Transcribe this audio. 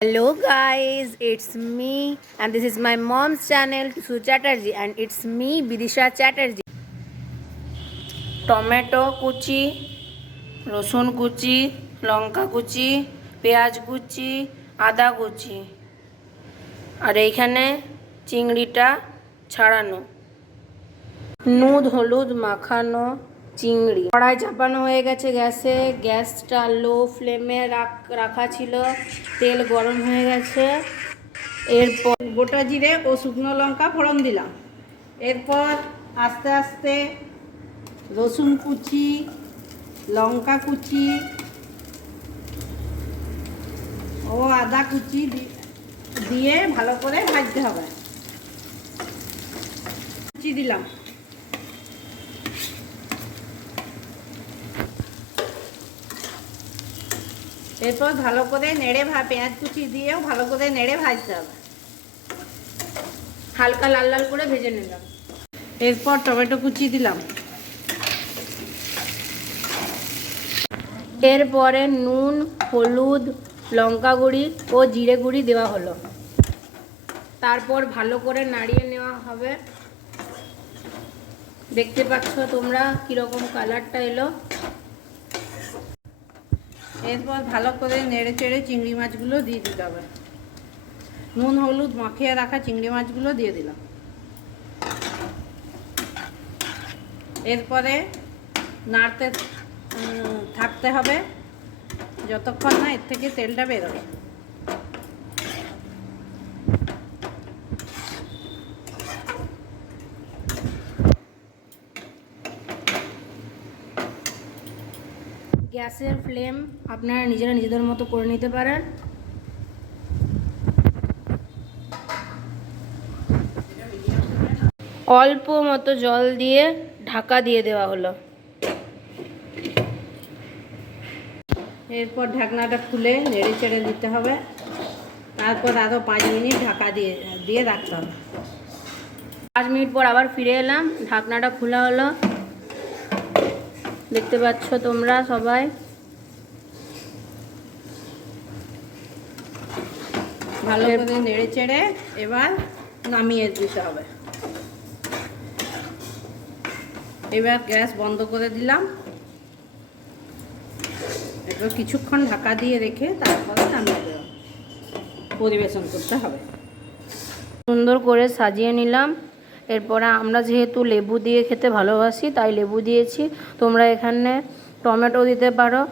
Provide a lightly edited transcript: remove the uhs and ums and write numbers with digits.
Hello guys, it's me and this is my mom's channel Tusu Chatterjee and it's me Bidisha Chatterjee. Tomato কুচি, রসুন কুচি, লঙ্কা কুচি, পেঁয়াজ কুচি, আদা কুচি আর এইখানে চিংড়িটা ছাড়ানো, নুন হলুদ মাখানো চিংড়ি। কড়াই চাপানো হয়ে গেছে গ্যাসে, গ্যাসটা লো ফ্লেমে রাখা ছিল, তেল গরম হয়ে গেছে। এরপর গোটা জিরে ও শুকনো লঙ্কা ফোড়ন দিলাম। এরপর আস্তে আস্তে রসুন কুচি, লঙ্কা কুচি ও আদা কুচি দিয়ে ভালো করে ভাজতে হবে। কুচি দিলাম। এরপর ভালো করে নেড়ে পেঁয়াজ কুচি দিয়েও ভালো করে নেড়ে ভাজতে হবে। হালকা লাল লাল করে ভেজে নিলাম। এরপর টমেটো কুচি দিলাম। এরপরে নুন হলুদ লঙ্কা গুঁড়ি ও জিরে গুঁড়ি দেওয়া হলো। তারপর ভালো করে নাড়িয়ে নেওয়া হবে। দেখতে পাচ্ছ তোমরা কীরকম কালারটা এলো। এরপর ভালো করে নেড়ে চেড়ে চিংড়ি মাছগুলো দিয়ে দিতে হবে। নুন হলুদ মাখিয়ে রাখা চিংড়ি মাছগুলো দিয়ে দিলাম। এরপরে নাড়তে থাকতে হবে যতক্ষণ না এর থেকে তেলটা বেরোবে। গ্যাসের ফ্লেম আপনারা নিজেদের মতো করে নিতে পারেন। অল্প মতো জল দিয়ে ঢাকা দিয়ে দেওয়া হলো। এরপর ঢাকনাটা খুলে নেড়ে চেড়ে দিতে হবে। তারপর আরও 5 মিনিট ঢাকা দিয়ে রাখতে হবে। 5 মিনিট পর আবার ফিরে এলাম, ঢাকনাটা খোলা হলো। দেখতে পাচ্ছ তোমরা সবাই। ভালো করে নেড়ে চেড়ে এবার নামিয়ে দিতে হবে। এবার গ্যাস বন্ধ করে দিলাম। এবার কিছুক্ষণ ঢাকা দিয়ে রেখে তারপরে নামিয়ে দেওয়া পরিবেশন করতে হবে। সুন্দর করে সাজিয়ে নিলাম। এরপরে আমরা যেহেতু লেবু দিয়ে খেতে ভালোবাসি তাই লেবু দিয়েছি, তোমরা এখানে টমেটো দিতে পারো।